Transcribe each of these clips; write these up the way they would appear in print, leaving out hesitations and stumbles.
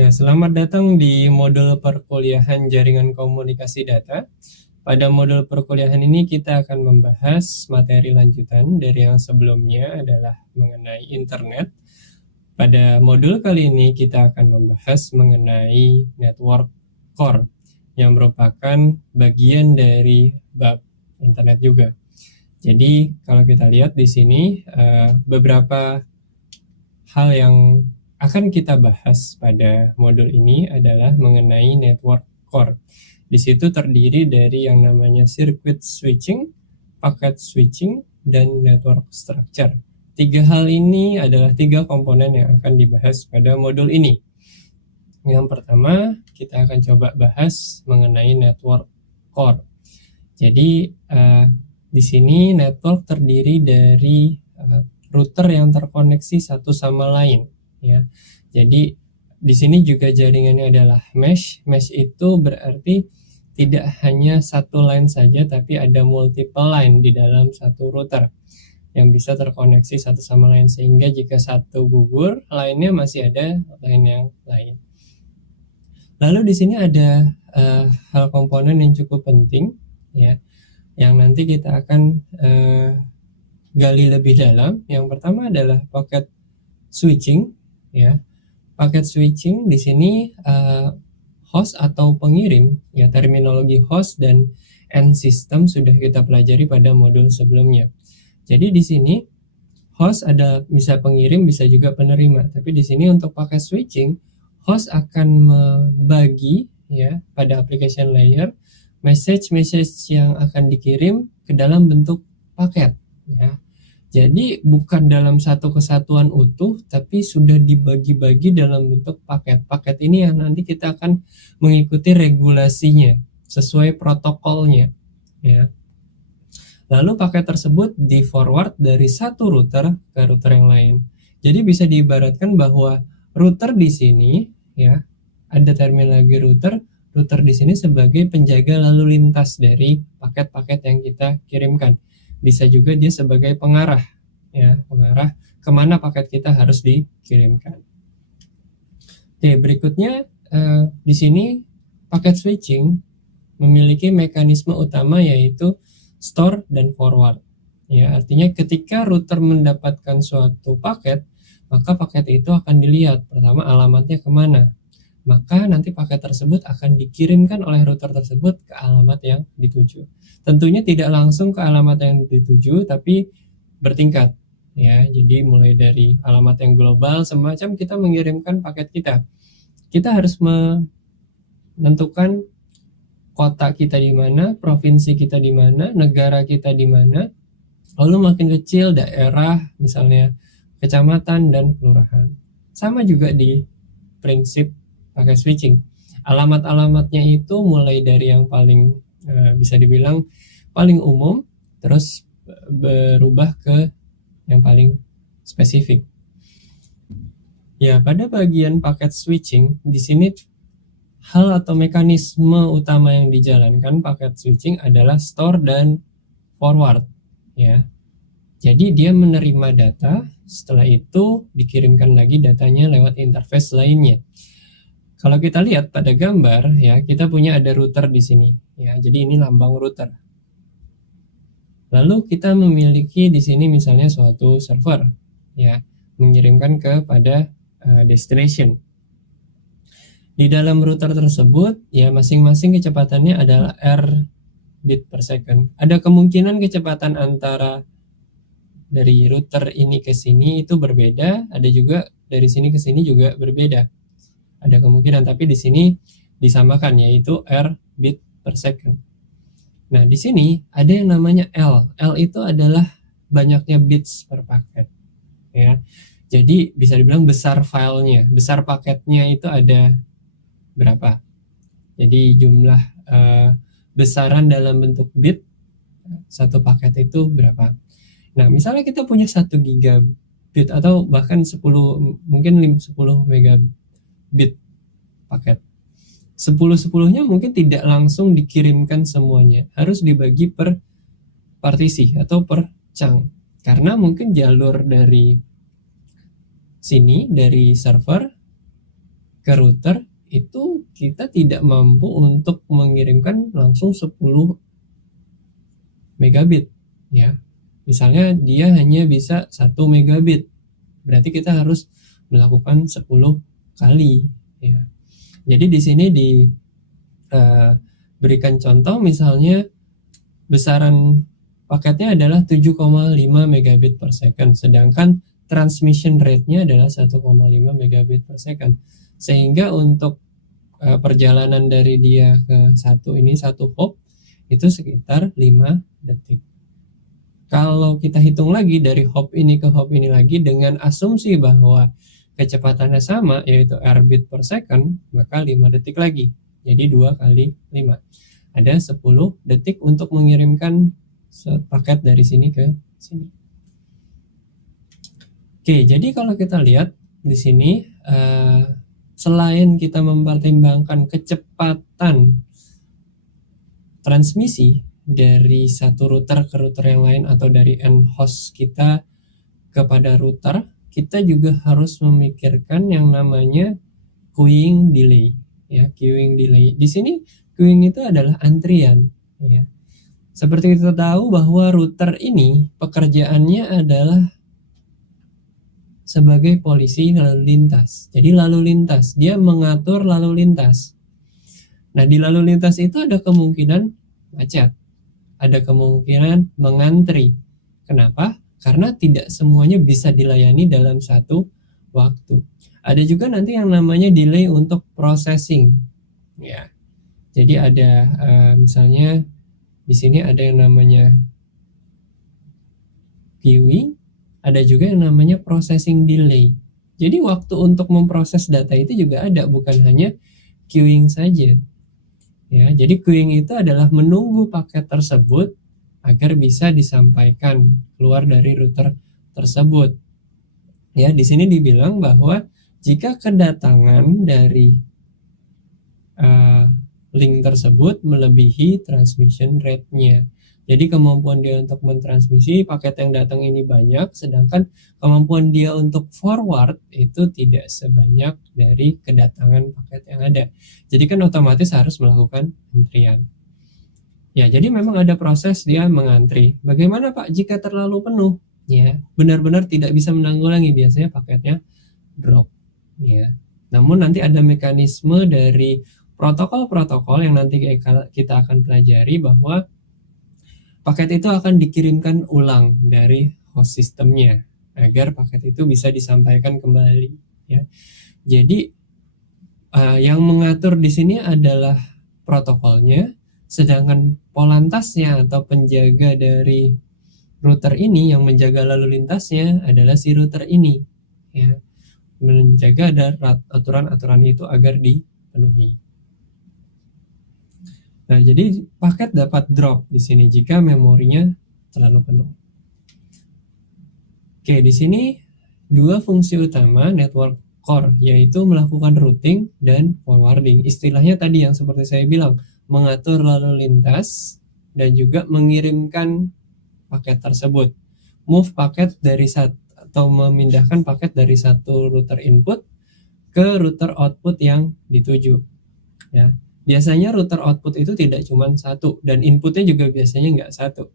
Ya, selamat datang di modul perkuliahan jaringan komunikasi data. Pada modul perkuliahan ini kita akan membahas materi lanjutan dari yang sebelumnya adalah mengenai internet. Pada modul kali ini kita akan membahas mengenai network core yang merupakan bagian dari bab internet juga. Jadi kalau kita lihat di sini beberapa hal yang akan kita bahas pada modul ini adalah mengenai network core. Di situ terdiri dari yang namanya circuit switching, packet switching, dan network structure. Tiga hal ini adalah tiga komponen yang akan dibahas pada modul ini. Yang pertama, kita akan coba bahas mengenai network core. Jadi di sini network terdiri dari router yang terkoneksi satu sama lain, ya. Jadi di sini juga jaringannya adalah mesh. Mesh itu berarti tidak hanya satu line saja, tapi ada multiple line di dalam satu router yang bisa terkoneksi satu sama lain, sehingga jika satu gugur, lainnya masih ada line yang lain. Lalu di sini ada hal komponen yang cukup penting, ya, yang nanti kita akan gali lebih dalam. Yang pertama adalah packet switching, ya. Packet switching di sini host atau pengirim, ya, terminologi host dan end system sudah kita pelajari pada modul sebelumnya. Jadi di sini host ada bisa pengirim, bisa juga penerima. Tapi di sini untuk packet switching, host akan membagi, ya, pada application layer message yang akan dikirim ke dalam bentuk paket, ya. Jadi bukan dalam satu kesatuan utuh, tapi sudah dibagi-bagi dalam bentuk paket. Paket ini yang nanti kita akan mengikuti regulasinya sesuai protokolnya, ya. Lalu paket tersebut di forward dari satu router ke router yang lain. Jadi bisa diibaratkan bahwa router di sini, ya, ada terminologi router. Router di sini sebagai penjaga lalu lintas dari paket-paket yang kita kirimkan. Bisa juga dia sebagai pengarah, ya, pengarah kemana paket kita harus dikirimkan. Oke, berikutnya di sini paket switching memiliki mekanisme utama yaitu store dan forward. Ya, artinya ketika router mendapatkan suatu paket, maka paket itu akan dilihat pertama alamatnya kemana. Maka nanti paket tersebut akan dikirimkan oleh router tersebut ke alamat yang dituju. Tentunya tidak langsung ke alamat yang dituju, tapi bertingkat, ya. Jadi mulai dari alamat yang global, semacam kita mengirimkan paket kita. Kita harus menentukan kota kita di mana, provinsi kita di mana, negara kita di mana, lalu makin kecil daerah, misalnya kecamatan dan kelurahan. Sama juga di prinsip pakai switching. Alamat-alamatnya itu mulai dari yang paling bisa dibilang paling umum, terus berubah ke yang paling spesifik. Ya, pada bagian paket switching di sini hal atau mekanisme utama yang dijalankan paket switching adalah store dan forward, ya. Jadi dia menerima data, setelah itu dikirimkan lagi datanya lewat interface lainnya. Kalau kita lihat pada gambar, ya, kita punya ada router di sini, ya. Jadi ini lambang router. Lalu kita memiliki di sini misalnya suatu server, ya, mengirimkan kepada destination. Di dalam router tersebut, ya, masing-masing kecepatannya adalah R bit per second. Ada kemungkinan kecepatan antara dari router ini ke sini itu berbeda, ada juga dari sini ke sini juga berbeda. Ada kemungkinan, tapi di sini disamakan yaitu R bit per second. Nah, di sini ada yang namanya L. L itu adalah banyaknya bits per paket, ya. Jadi bisa dibilang besar filenya, besar paketnya itu ada berapa. Jadi jumlah besaran dalam bentuk bit satu paket itu berapa. Nah, misalnya kita punya 1 gigabit atau bahkan 10, mungkin 10 megabit paket. 10-10-nya mungkin tidak langsung dikirimkan semuanya, harus dibagi per partisi atau per chunk. Karena mungkin jalur dari sini, dari server, ke router, itu kita tidak mampu untuk mengirimkan langsung 10 megabit ya. Misalnya dia hanya bisa 1 megabit. Berarti kita harus melakukan 10 kali ya. Jadi di sini berikan contoh, misalnya besaran paketnya adalah 7,5 megabit per second, sedangkan transmission rate-nya adalah 1,5 megabit per second. Sehingga untuk perjalanan dari dia ke satu hop itu sekitar 5 detik. Kalau kita hitung lagi dari hop ini ke hop ini lagi dengan asumsi bahwa kecepatannya sama, yaitu r bit per second, maka 5 detik lagi. Jadi 2 kali 5. Ada 10 detik untuk mengirimkan paket dari sini ke sini. Oke, jadi kalau kita lihat di sini, selain kita mempertimbangkan kecepatan transmisi dari satu router ke router yang lain atau dari end host kita kepada router, kita juga harus memikirkan yang namanya queuing delay ya. Queuing delay di sini, queuing itu adalah antrian ya. Seperti kita tahu bahwa router ini pekerjaannya adalah sebagai polisi lalu lintas. Jadi lalu lintas, dia mengatur lalu lintas. Nah, di lalu lintas itu ada kemungkinan macet, ada kemungkinan mengantri. Kenapa? Karena tidak semuanya bisa dilayani dalam satu waktu. Ada juga nanti yang namanya delay untuk processing ya. Jadi ada misalnya di sini ada yang namanya queuing, ada juga yang namanya processing delay. Jadi waktu untuk memproses data itu juga ada, bukan hanya queuing saja. Ya, jadi queuing itu adalah menunggu paket tersebut agar bisa disampaikan keluar dari router tersebut. Ya, di sini dibilang bahwa jika kedatangan dari link tersebut melebihi transmission rate-nya. Jadi kemampuan dia untuk mentransmisi paket yang datang ini banyak, sedangkan kemampuan dia untuk forward itu tidak sebanyak dari kedatangan paket yang ada. Jadi kan otomatis harus melakukan antrian. Ya, jadi memang ada proses dia mengantri. Bagaimana Pak jika terlalu penuh? Ya, benar-benar tidak bisa menanggulangi, biasanya paketnya drop. Ya. Namun nanti ada mekanisme dari protokol-protokol yang nanti kita akan pelajari bahwa paket itu akan dikirimkan ulang dari host sistemnya agar paket itu bisa disampaikan kembali ya. Jadi yang mengatur di sini adalah protokolnya, sedangkan polantasnya atau penjaga dari router ini yang menjaga lalu lintasnya adalah si router ini ya, menjaga ada aturan-aturan itu agar dipenuhi. Nah, jadi paket dapat drop di sini jika memorinya terlalu penuh. Oke, di sini dua fungsi utama network core, yaitu melakukan routing dan forwarding. Istilahnya tadi yang seperti saya bilang, mengatur lalu lintas dan juga mengirimkan paket tersebut. Move paket dari atau memindahkan paket dari satu router input ke router output yang dituju. Ya. Biasanya router output itu tidak cuma satu, dan inputnya juga biasanya nggak satu.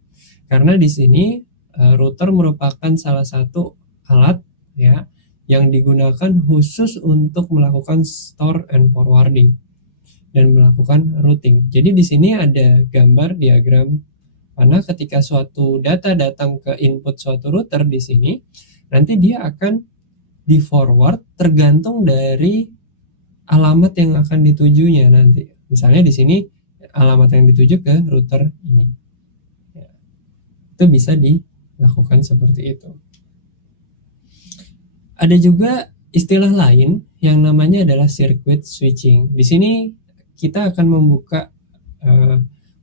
Karena di sini router merupakan salah satu alat ya yang digunakan khusus untuk melakukan store and forwarding dan melakukan routing. Jadi di sini ada gambar diagram mana ketika suatu data datang ke input suatu router di sini, nanti dia akan di forward tergantung dari alamat yang akan ditujunya nanti. Misalnya di sini alamat yang dituju ke router ini. Ya, itu bisa dilakukan seperti itu. Ada juga istilah lain yang namanya adalah circuit switching. Di sini kita akan membuka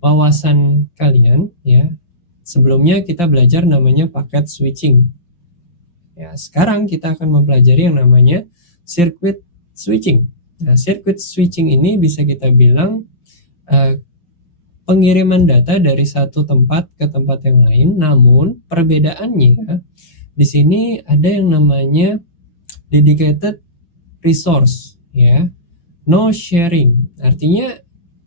wawasan kalian ya. Sebelumnya kita belajar namanya packet switching. Ya, sekarang kita akan mempelajari yang namanya circuit switching. Nah, circuit switching ini bisa kita bilang pengiriman data dari satu tempat ke tempat yang lain, namun perbedaannya di sini ada yang namanya dedicated resource ya. No sharing, artinya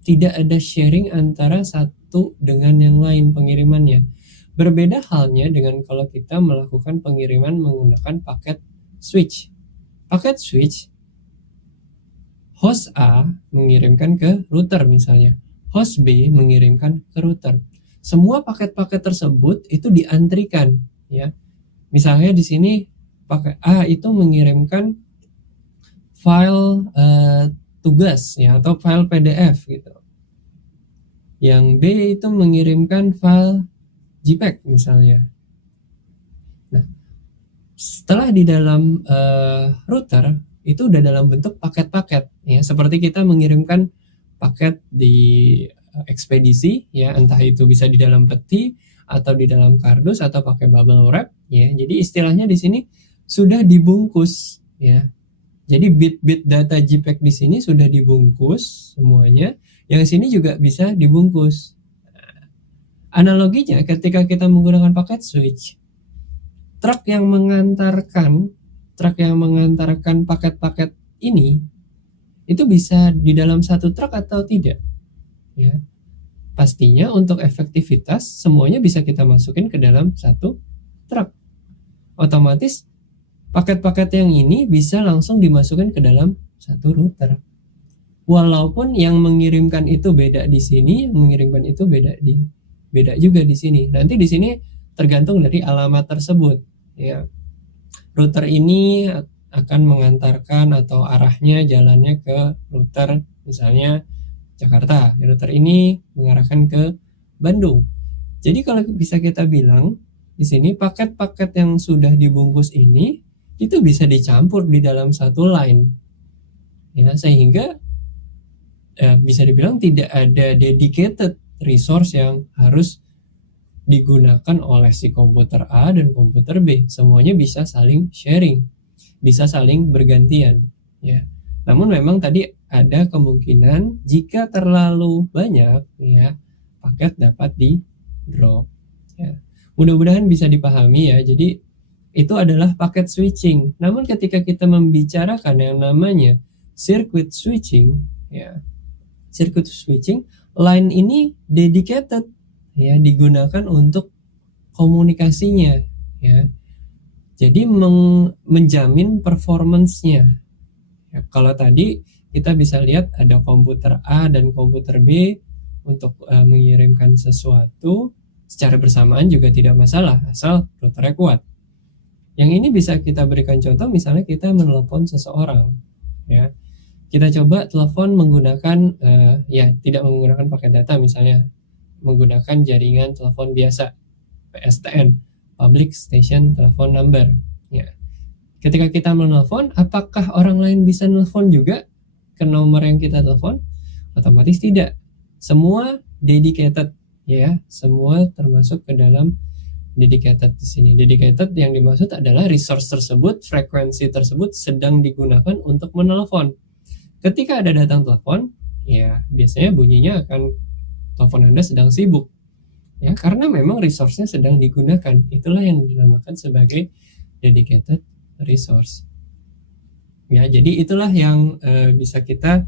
tidak ada sharing antara satu dengan yang lain pengirimannya. Berbeda halnya dengan kalau kita melakukan pengiriman menggunakan paket switch. Paket switch, host A mengirimkan ke router misalnya, host B mengirimkan ke router. Semua paket-paket tersebut itu diantrikan, ya. Misalnya di sini paket A itu mengirimkan file tugas, ya, atau file PDF gitu. Yang B itu mengirimkan file JPEG misalnya. Nah, setelah di dalam router itu udah dalam bentuk paket-paket, ya, seperti kita mengirimkan paket di ekspedisi, ya, entah itu bisa di dalam peti atau di dalam kardus atau pakai bubble wrap, ya. Jadi istilahnya di sini sudah dibungkus, ya. Jadi bit-bit data JPEG di sini sudah dibungkus semuanya, yang sini juga bisa dibungkus. Analoginya ketika kita menggunakan paket switch, truk yang mengantarkan paket-paket ini itu bisa di dalam satu truk atau tidak, ya. Pastinya untuk efektivitas semuanya bisa kita masukin ke dalam satu truk. Otomatis paket-paket yang ini bisa langsung dimasukkan ke dalam satu router. Walaupun yang mengirimkan itu beda di sini, yang mengirimkan itu beda juga di sini. Nanti di sini tergantung dari alamat tersebut, ya. Router ini akan mengantarkan atau arahnya jalannya ke router misalnya Jakarta. Router ini mengarahkan ke Bandung. Jadi kalau bisa kita bilang di sini paket-paket yang sudah dibungkus ini itu bisa dicampur di dalam satu line, ya, sehingga bisa dibilang tidak ada dedicated resource yang harus digunakan oleh si komputer A dan komputer B. Semuanya bisa saling sharing, bisa saling bergantian, ya. Namun memang tadi ada kemungkinan jika terlalu banyak, ya, paket dapat di drop, ya. Mudah-mudahan bisa dipahami, ya. Jadi itu adalah paket switching. Namun ketika kita membicarakan yang namanya circuit switching, ya, circuit switching, line ini dedicated, ya, digunakan untuk komunikasinya, ya. Jadi menjamin performance-nya. Ya, kalau tadi kita bisa lihat ada komputer A dan komputer B untuk mengirimkan sesuatu secara bersamaan juga tidak masalah asal routernya kuat. Yang ini bisa kita berikan contoh, misalnya kita menelpon seseorang, ya. Kita coba telepon menggunakan ya, tidak menggunakan pakai data, misalnya menggunakan jaringan telepon biasa, PSTN, Public Station Telephone Number, ya. Ketika kita menelpon, apakah orang lain bisa nelpon juga ke nomor yang kita telepon? Otomatis tidak. Semua dedicated, ya, semua termasuk ke dalam dedicated di sini. Dedicated yang dimaksud adalah resource tersebut, frekuensi tersebut sedang digunakan untuk menelpon. Ketika ada datang telepon, ya biasanya bunyinya akan telepon Anda sedang sibuk, ya, karena memang resource-nya sedang digunakan. Itulah yang dinamakan sebagai dedicated resource, ya. Jadi itulah yang bisa kita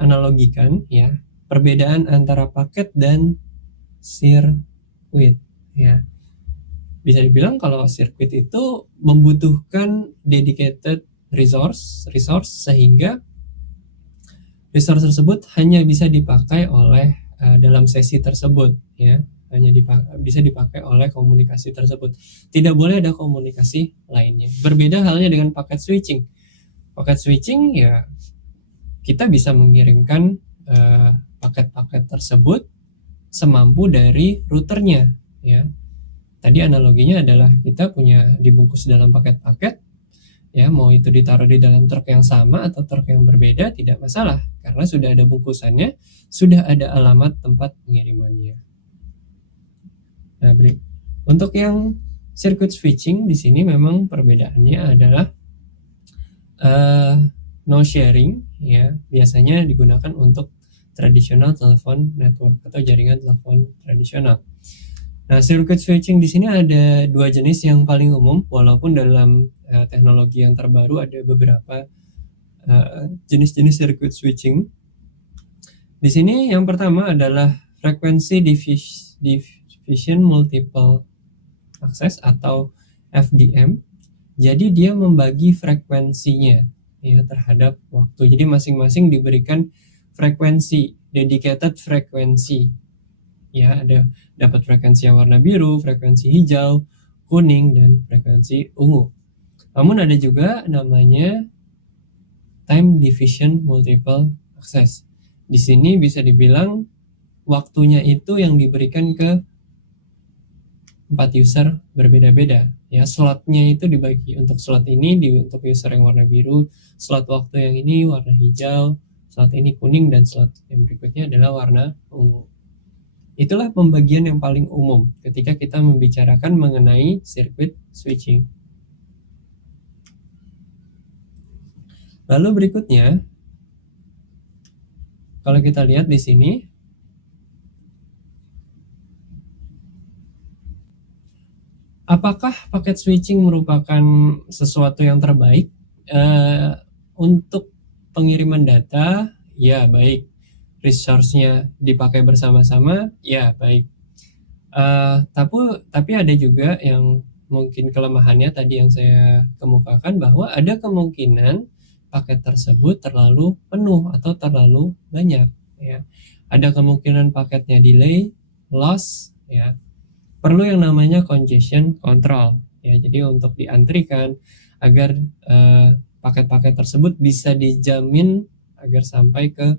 analogikan, ya, perbedaan antara paket dan sirkuit, ya. Bisa dibilang kalau sirkuit itu membutuhkan dedicated resource sehingga resource tersebut hanya bisa dipakai oleh dalam sesi tersebut, ya, hanya bisa dipakai oleh komunikasi tersebut. Tidak boleh ada komunikasi lainnya. Berbeda halnya dengan paket switching. Paket switching, ya, kita bisa mengirimkan paket-paket tersebut semampu dari routernya, ya. Tadi analoginya adalah kita punya dibungkus dalam paket-paket, ya, mau itu ditaruh di dalam truk yang sama atau truk yang berbeda tidak masalah karena sudah ada bungkusannya, sudah ada alamat tempat pengirimannya. Nah, untuk yang circuit switching di sini memang perbedaannya adalah no sharing, ya, biasanya digunakan untuk tradisional telepon network atau jaringan telepon tradisional. Nah, circuit switching di sini ada dua jenis yang paling umum, walaupun dalam teknologi yang terbaru ada beberapa jenis-jenis circuit switching. Di sini yang pertama adalah frekuensi division multiple access atau FDM. Jadi dia membagi frekuensinya ya terhadap waktu. Jadi masing-masing diberikan frekuensi, dedicated frekuensi. Ya, ada dapat frekuensi yang warna biru, frekuensi hijau, kuning, dan frekuensi ungu. Namun ada juga namanya time division multiple access. Di sini bisa dibilang waktunya itu yang diberikan ke 4 user berbeda-beda. Ya, slotnya itu dibagi untuk slot ini untuk user yang warna biru, slot waktu yang ini warna hijau, slot ini kuning, dan slot yang berikutnya adalah warna ungu. Itulah pembagian yang paling umum ketika kita membicarakan mengenai circuit switching. Lalu berikutnya, kalau kita lihat di sini, apakah paket switching merupakan sesuatu yang terbaik untuk pengiriman data? Ya, baik. Resource-nya dipakai bersama-sama? Ya, baik. Tapi ada juga yang mungkin kelemahannya tadi yang saya kemukakan, bahwa ada kemungkinan paket tersebut terlalu penuh atau terlalu banyak. Ya. Ada kemungkinan paketnya delay, loss, ya. Perlu yang namanya congestion control. Ya, jadi untuk diantrikan agar paket-paket tersebut bisa dijamin agar sampai ke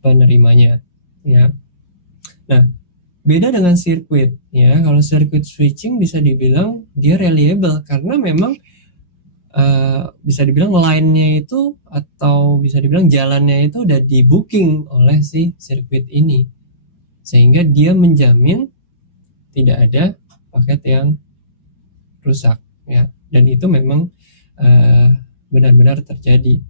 penerimanya. Ya. Nah, beda dengan sirkuit ya. Kalau sirkuit switching bisa dibilang dia reliable karena memang bisa dibilang line-nya itu atau bisa dibilang jalannya itu udah di booking oleh si sirkuit ini, sehingga dia menjamin tidak ada paket yang rusak ya, dan itu memang benar-benar terjadi.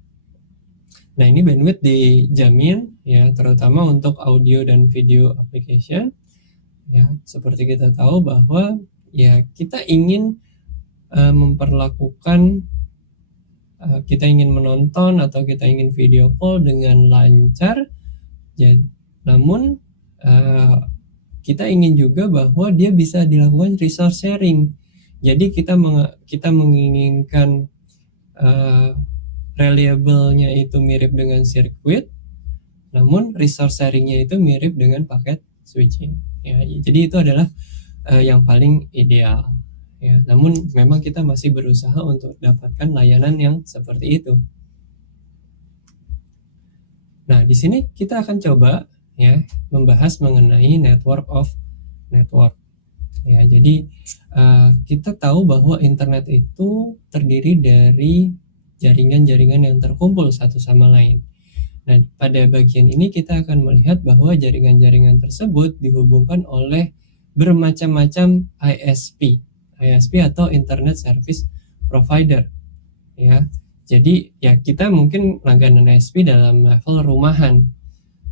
Nah, ini bandwidth dijamin ya, terutama untuk audio dan video application. Ya, seperti kita tahu bahwa ya kita ingin memperlakukan kita ingin menonton atau kita ingin video call dengan lancar. Namun kita ingin juga bahwa dia bisa dilakukan resource sharing. Jadi kita menginginkan reliable-nya itu mirip dengan sirkuit, namun resource sharing-nya itu mirip dengan paket switching. Ya, jadi itu adalah yang paling ideal. Ya, namun memang kita masih berusaha untuk dapatkan layanan yang seperti itu. Nah, di sini kita akan coba ya membahas mengenai network of network. Ya, jadi kita tahu bahwa internet itu terdiri dari jaringan-jaringan yang terkumpul satu sama lain. Nah, pada bagian ini kita akan melihat bahwa jaringan-jaringan tersebut dihubungkan oleh bermacam-macam ISP atau Internet Service Provider. Ya, jadi ya kita mungkin langganan ISP dalam level rumahan.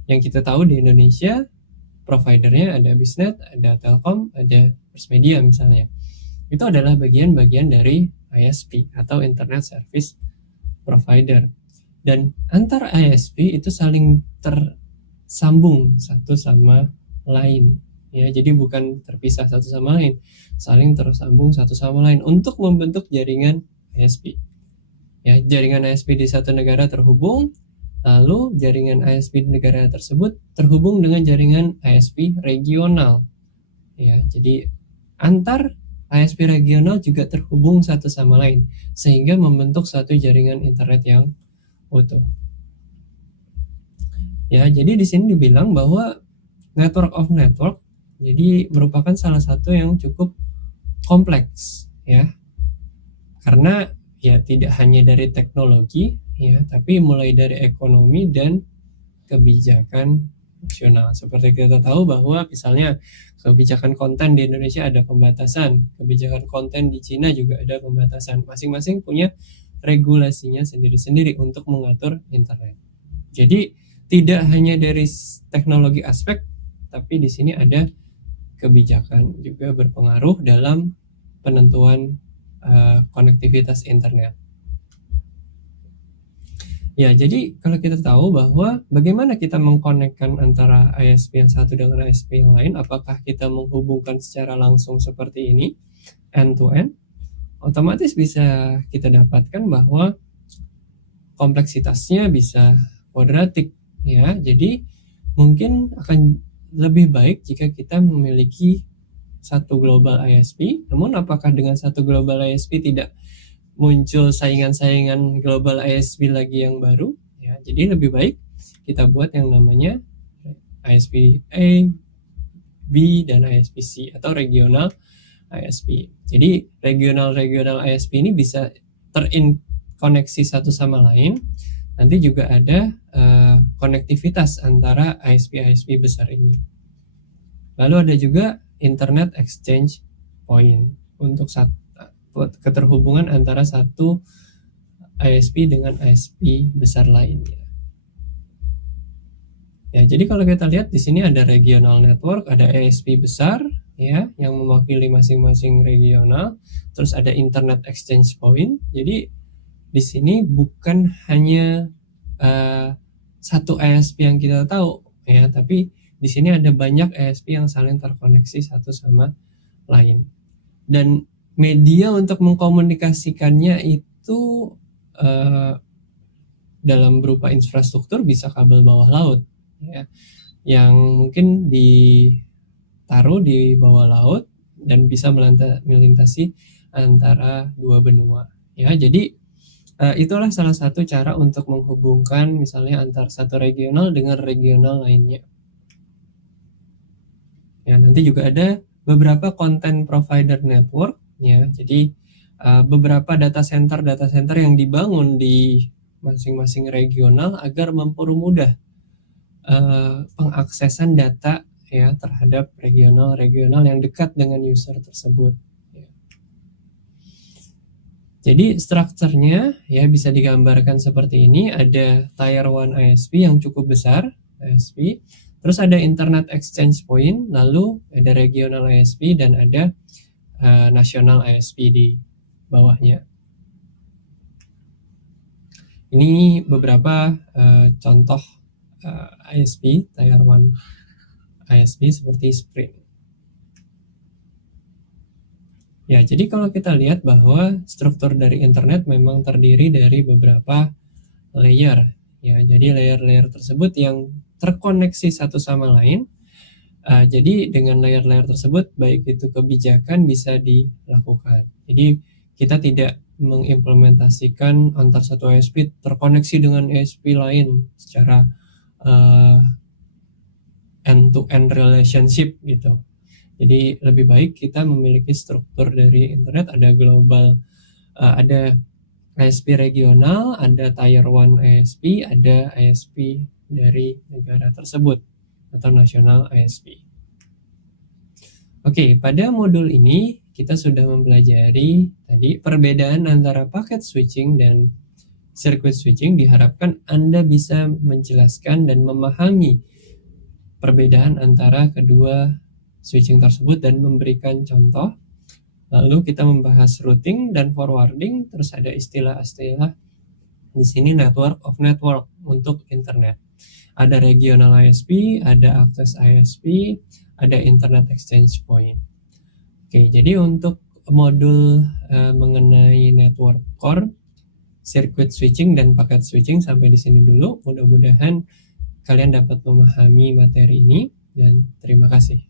Yang kita tahu di Indonesia providernya ada Bisnet, ada Telkom, ada First Media misalnya. Itu adalah bagian-bagian dari ISP atau Internet Service Provider. Dan antar ISP itu saling tersambung satu sama lain. Ya, jadi bukan terpisah satu sama lain, saling tersambung satu sama lain untuk membentuk jaringan ISP. Ya, jaringan ISP di satu negara terhubung, lalu jaringan ISP di negara tersebut terhubung dengan jaringan ISP regional. Ya, jadi antar ISP regional juga terhubung satu sama lain sehingga membentuk satu jaringan internet yang utuh. Ya, jadi di sini dibilang bahwa network of network jadi merupakan salah satu yang cukup kompleks ya. Karena ya tidak hanya dari teknologi ya, tapi mulai dari ekonomi dan kebijakan nasional. Seperti kita tahu bahwa misalnya kebijakan konten di Indonesia ada pembatasan, kebijakan konten di Cina juga ada pembatasan. Masing-masing punya regulasinya sendiri-sendiri untuk mengatur internet. Jadi tidak hanya dari teknologi aspek, tapi di sini ada kebijakan juga berpengaruh dalam penentuan konektivitas internet. Ya, jadi kalau kita tahu bahwa bagaimana kita mengkonekkan antara ISP yang satu dengan ISP yang lain, apakah kita menghubungkan secara langsung seperti ini, end to end, otomatis bisa kita dapatkan bahwa kompleksitasnya bisa kuadratik, ya. Jadi mungkin akan lebih baik jika kita memiliki satu global ISP. Namun apakah dengan satu global ISP tidak muncul saingan-saingan global ISP lagi yang baru? Ya, jadi lebih baik kita buat yang namanya ISP A, B, dan ISP C atau regional ISP. Jadi regional ISP ini bisa terkoneksi satu sama lain. Nanti juga ada konektivitas antara ISP besar ini. Lalu ada juga Internet Exchange Point untuk keterhubungan antara satu ISP dengan ISP besar lainnya. Ya, jadi kalau kita lihat di sini ada regional network, ada ISP besar ya yang mewakili masing-masing regional, terus ada Internet Exchange Point. Jadi di sini bukan hanya satu ISP yang kita tahu ya, tapi di sini ada banyak ISP yang saling terkoneksi satu sama lain. Dan media untuk mengkomunikasikannya itu dalam berupa infrastruktur bisa kabel bawah laut ya, yang mungkin ditaruh di bawah laut dan bisa melintasi antara dua benua ya. Jadi itulah salah satu cara untuk menghubungkan misalnya antar satu regional dengan regional lainnya. Ya, nanti juga ada beberapa content provider network ya. Jadi beberapa data center yang dibangun di masing-masing regional agar mempermudah pengaksesan data ya terhadap regional yang dekat dengan user tersebut. Ya. Jadi strukturnya ya bisa digambarkan seperti ini. Ada Tier 1 ISP yang cukup besar, ISP. Terus ada Internet Exchange Point, lalu ada regional ISP dan ada national ISP di bawahnya. Ini beberapa contoh ISP, Tier 1 ISP seperti Sprint. Ya, jadi kalau kita lihat bahwa struktur dari internet memang terdiri dari beberapa layer. Ya, jadi layer-layer tersebut yang terkoneksi satu sama lain. Jadi dengan layer-layer tersebut, baik itu kebijakan bisa dilakukan. Jadi kita tidak mengimplementasikan antar satu ISP terkoneksi dengan ISP lain secara end-to-end relationship gitu. Jadi lebih baik kita memiliki struktur dari internet, ada global, ada ISP regional, ada Tier 1 ISP, ada ISP dari negara tersebut atau national ISP. Oke, pada modul ini kita sudah mempelajari tadi perbedaan antara paket switching dan circuit switching. Diharapkan Anda bisa menjelaskan dan memahami perbedaan antara kedua switching tersebut dan memberikan contoh. Lalu kita membahas routing dan forwarding, terus ada istilah-istilah di sini network of network untuk internet. Ada regional ISP, ada access ISP, ada internet exchange point. Oke, jadi untuk modul mengenai network core, circuit switching dan packet switching sampai di sini dulu. Mudah-mudahan kalian dapat memahami materi ini dan terima kasih.